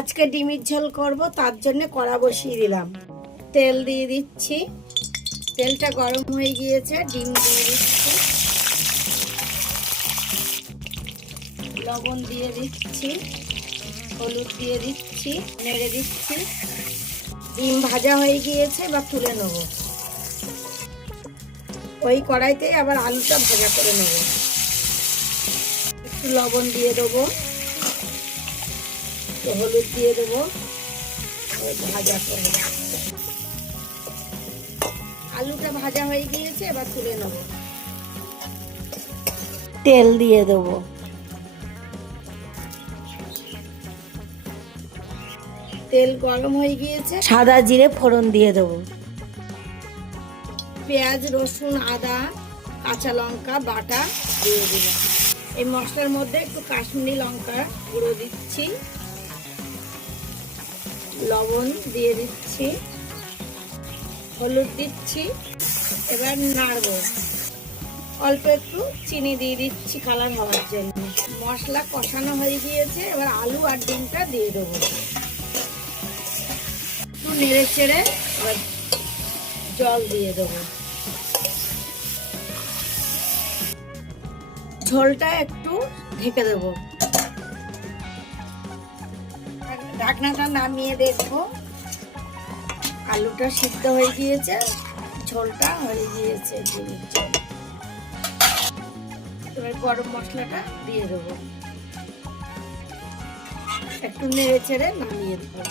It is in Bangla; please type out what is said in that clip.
আজকে ডিমের ঝোল করব, তার জন্য কড়া বসিয়ে দিলাম। তেল দিয়ে দিচ্ছি। তেলটা গরম হয়ে গিয়েছে, ডিম দিয়ে দিচ্ছি, লবণ দিয়ে দিচ্ছি, হলুদ দিয়ে দিচ্ছি, নেড়ে দিচ্ছি। ডিম ভাজা হয়ে গিয়েছে, এবার তুলে নেব। ওই কড়াইতে আবার আলুটা ভাজা করে নেব। একটু লবণ দিয়ে দেবো, হলুদ দিয়ে দেবো, ভাজা করে। আলুটা ভাজা হয়ে গিয়েছে, এবার তুলে নেব। তেল দিয়ে দেবো, তেল গরম হয়ে গিয়েছে, সাদা জিরে ফোড়ন দিয়ে দেবো। পেঁয়াজ, রসুন, আদা, কাঁচা লঙ্কা বাটা দিয়ে দিলাম। এই মশলার মধ্যে একটু কাশ্মীরি লঙ্কা গুঁড়ো দিচ্ছি, লবণ দিয়ে দিচ্ছি, হলুদ দিচ্ছি। এবার নাড়বো। অল্প একটু চিনি দিয়ে দিচ্ছি কালার হওয়ার জন্য। মশলা কষানো হয়ে গিয়েছে, এবার আলু আর ডিমটা দিয়ে দেবো। একটু নেড়ে চেড়ে এবার জল দিয়ে দেবো। ঝোলটা একটু ঢেকে দেবো। ঢাকনাটা নামিয়ে দেখবো, আলুটা সিদ্ধ হয়ে গিয়েছে, ঝোলটা হয়ে গিয়েছে। এবার গরম মশলাটা দিয়ে দেবো, একটু নেড়ে চেড়ে নামিয়ে দেবো।